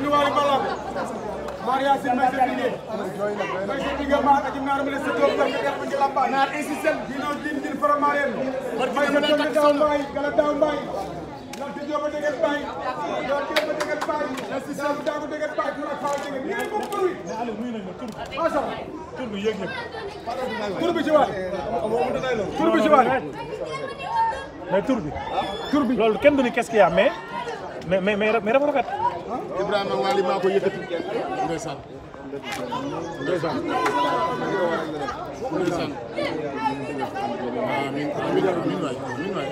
ni wali balam Maria Sin may sa dige ma ak ñaar mi le sa doom tak ak ci lamba ñaar insistel dino din faramaren may sa doom daw mbay kala daw mbay lan ti joba degen bay lan ti joba degen bay la ci sa daw degen bay ko fa degen ñeen ko bari ala muy nañ tur masha tur bi yeg yeg tur bi ci wal tur bi ci wal mais tur bi loolu kenn du ni qu'est-ce qu'il y a mais dafa rafet Ibrahima Wali maa ko yëkkati ndeysaan ndeysaan ndeysaan min waay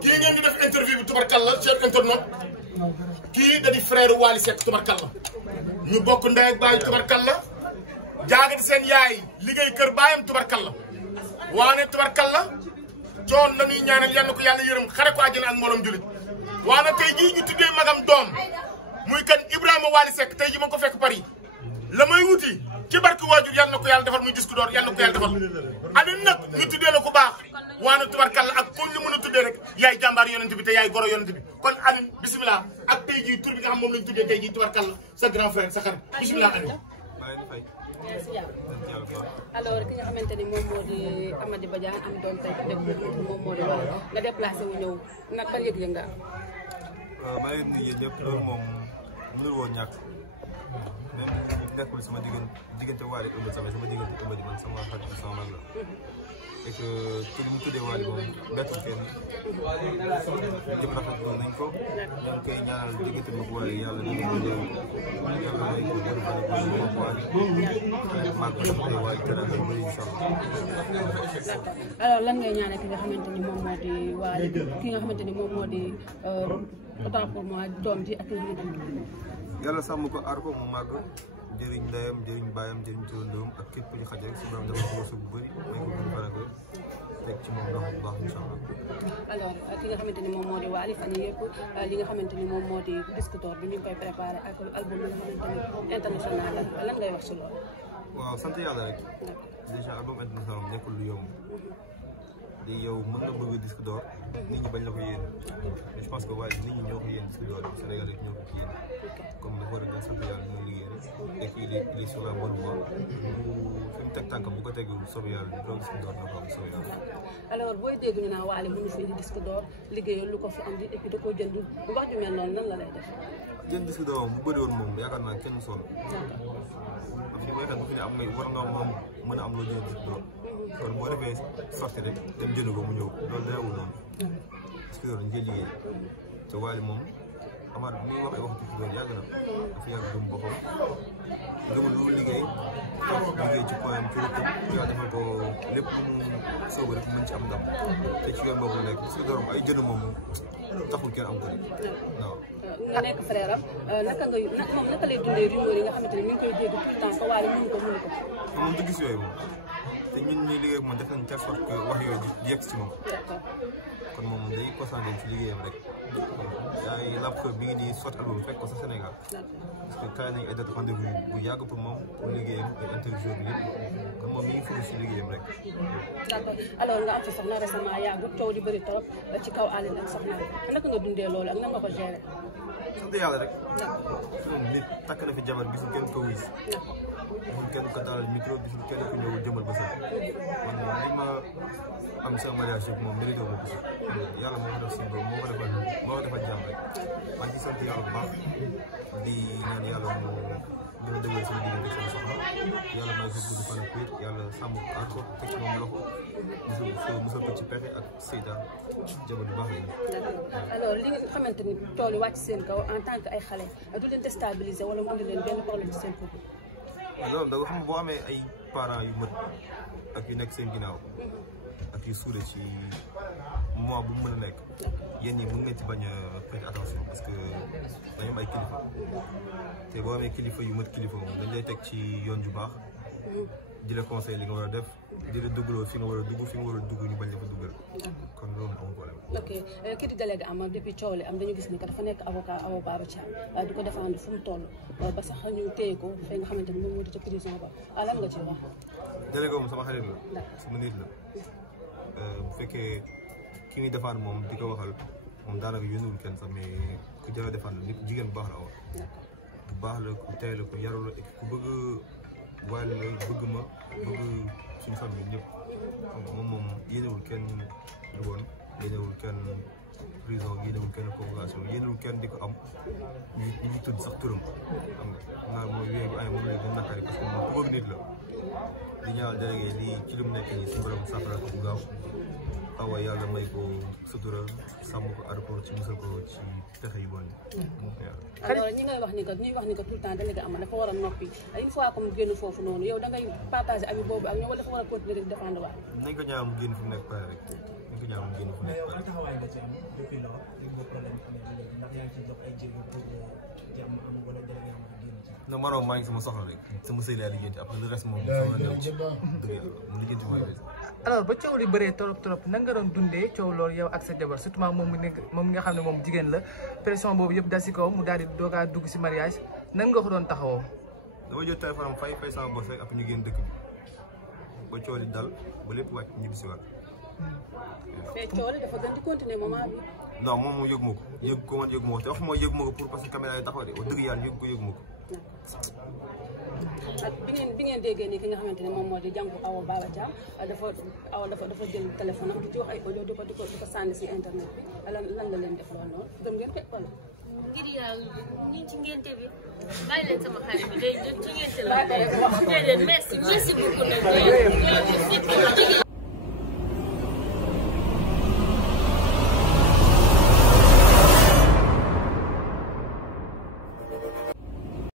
kii ngeen di def interview bi tubarkalla chef internet kii da di frère Wally Seck tubarkalla ñu bokk ndey ak baay tubarkalla jaagati seen yaay liggéey kër baayam tubarkalla waane tubarkalla coon nañuy ñaanal yal na ko yàlla yërëm xare ko àjjana ak mbooloom julit waane tey jii ñu tuddee magam doom muy kan Ibrahima Wally Seck tey jii ma ko fekk Paris la may wuti ci barke waajur yal na ko yàlla defal muy disque d'or yal na ko yàlla defal anin nag ñu tuddee la ku baax waane tubarkalla ak kon ñu mën a tuddee rek yaay jàmbaar yonent bi te yaay goro yonent bi kon anin bisimilah ak tey jii tur bi nga xam moom lañ tuddee tey jii tubarkalla sa grand frère sa xarit bisimilah anin alors ki nga xamante ni moom moo di Amady Badiane am doon tey def moom moo di loolu nga déplacé wu ñëw nag ban yëg-yëg nga am. waaw maa ngi leen di nuyu ñëpp loolu moom mënul woon ñàkk même nekkul sama diggante Wally ëmb sama diggante ëmb man sama xarit sama mag la et que tur bi mu tuddee Wally moom bettul kenn jëm rafetlu nañ ko ñoo koy ñaanal diggante bi Wally yàlla nañu ko jël yàlla nañu ko jël ba ñu ko Wally maa ko tuddee Wally teranga lu bëri incha allah. alors lan ngay ñaanal ki nga xamante ni moom moo di Wally ki nga xamante ni moom moo di autant pour moi doom ji ak yàlla sàmm ko aar ko mu màgg jëriñ ndeyam jëriñ baayam jëriñ turandoom ak képp ñu xaj rek si borom dafa ko bu bëri may ko gën farako teg ci moom ndox bu baax incha allah. alors ki nga xamante ni moom moo di Wally fan yii yëpp li nga xamante ni moom moo di disque d'or bi ñu ngi koy préparé ak album bi nga xamante ni international la lan ngay wax si loolu. waaw sant yàlla rek déjà album international nekkul lu yomb di yow mën nga bëgg disque d'or nit ñi bañ la ko yéen je pense que waaye nit ñi ñoo ko yéen disque d'or Sénégal rek ñoo ko ci yéen comme dafa war a gën sant yàlla ñu liggéey rek et puis il est sur la bonne voie fi mu teg tànk bu ko tegu soobee yàlla loolu disque d'or na ko am soobee yàlla. alors booy dégg ñu naan Wally mënu fi indi disque d'or liggéeyal lu ko fi andi et puis da koo jënd wax ju mel noonu nan la lay def. jënd disque d'or bu bëri woon moom yaakaar naa kenn sonn parce que baykat bu fi ne am ngay war nga moom mën a am loo jënd disque d'or kon boo defee sorti rek dem jënd ko mu ñëw loolu deewul noonu disque d'or dañ koy liggéey te Wally moom amaat bi ñuy wax ay waxtu disque d'or yàgg na dafa yàgg gëm boppam gëmul lu liggéey ci point ci rëkkam yaa defal ko lépp mu soobu rek mën ci am ndam te ci yoon boobu la nekk disque d'or ay jënd moom taxul kenn am ko rek waaw. nga nekk frère am naka lay dundee rumeur yi nga xamante ni mi ngi koy dégg tout le temps que Wally mënu ko. moom du gis yooyu moom te ñun ñuy liggéey ak moom def nañ telle sorte que wax yooyu di yegg ci moom kon moom day concentré ci liggéeyam rek yaay la preuve bi ngi nii sorti album fekk ko sa Sénégal parce que kaay nañ ay date rendez-vous bu yàgg pour moom pour liggéeyam ay interview bi yëpp kon moom mi ngi focus ci liggéeyam rek. d'accord alors nga am fi soxna récemment yàggut coow di bëri trop ci kaw Aline ak soxna naka nga dundee loolu ak nan nga ko gérer. sant yàlla rek. moom nit takk na fi jabar gisul kenn ko wis gisul kenn ko dalal micro gisul kenn ko ñëw jëmal ba sax man li ma am sama mariage yëpp moom mérité wu ma gis yàlla moo ko def si boobu moo ko defal jàmm rek maa ngi sant yàlla bu baax di ñaan yàlla mu gën a dëggal sama diggante sama soxna yàlla may ko gudd fan ak wér yàlla sàmm ko aar ko teg ci moom loxo musal ko ci pexe ak seytaan jabar bu baax la. alors li nga xamante ni tool yi wàcc seen kaw en tant que ay xale du leen déstabiliser wala mu indi leen benn problème ci seen couple. waaw loolu da nga xam boo amee ay parents yu mët ak yu nekk seen ginnaaw ak yu suude ci moment bu mu mën a nekk yéen ñi mën ngeen ci bañ a prêter attention parce que dañu am ay kilifa te boo amee kilifa yu mët kilifa moom dañ lay teg ci yoon ju baax di la conseil li nga war a def di la duggaloo fi nga war a dugg fi nga war a dugg ñu bañ la fa duggal kon loolu amul problème. ok kii di délégué am depuis coow li am dañu gis ni que dafa nekk avocat Awa Baba Thiam di ko défendre fu mu toll ba sax ñu téye ko fi nga xamante ni moom moo di ca prison ba lan nga ci wax. délégué moom sama xarit la sama nit la bu fekkee ki muy défendre moom di ko waxal moom daanaka yónniwul kenn sax mais ku jar a défendre nit jigéen bu baax la Awa bu baax la ku tey la ku yaru la ku bëgg wàll la bëgg ma bëgg suñu famille ñëpp moom yéenewul kenn lu woon yéenewul kenn prison yéenewul kenn convocation yéenewul kenn di ko am ñu tudd sax turam xam nga naa mooy wéy bu ay moom lay gën naqari parce que moom ku bëgg nit la di ñaanal délégué lii ci lu mu nekk nii suñu borom saafara ko bu gaaw Awa yàlla may ko sutura sàmm ko aar ko ci musal ko ci pexe yu bon yi. alors ñi ngay wax ni que ñuy wax ni que tout le temps délégué am dafa war a noppi une fois que mu génn foofu noonu yow da ngay partagé abi boobu ak ñoom wala dafa war a continuer di défendre waat. nañ ko ñaan mu génn fu mu nekk pare rek nañ ko ñaan mu génn fu mu nekk pare. mais taxawaay nga ci am depuis lors li nga problème amee ba léegi ndax yaa ngi ciy jox ay jéego pour jàmm am wala délégué am génn ci. non man maa ngi sama soxla rek sama sëy laa lijjanti après le reste moom sama dem ci dëgg yàlla mu lijjanti mooy des. alors ba coow li bëree trop nan nga doon dundee coow loolu yow ak sa jabar surtout moom mi nga xam ne moom jigéen la pression boobu yëpp dal si kaw mu daal di doogaa dugg si mariage nan nga ko doon taxawoo. dama jël téléphone am fay sama bos rek après ñu génn dëkk bi ba coow li dal ba lépp wàcc ñibbi si waat. mais coow li dafa gën di continuer moment bi. non moom yëg ma ko yëg ko man yëg ma ko te wax mooy yëg ma ko pour parce que caméra yi taxaw de wax dëgg yàlla yëg ma ko. ak bi ngeen déggee nii ki nga xamante ne moom moo di jànku Awa Baba Thiam dafa jël téléphone am di ci wax ay audio di ko sànni si internet bi lan la leen def loolu noonu gëm ngeen ko wala. ngir yàlla ñu ci ngénte bi bàyyi leen sama xarit bi day ci ngénte la. déedéet merci beaucoup.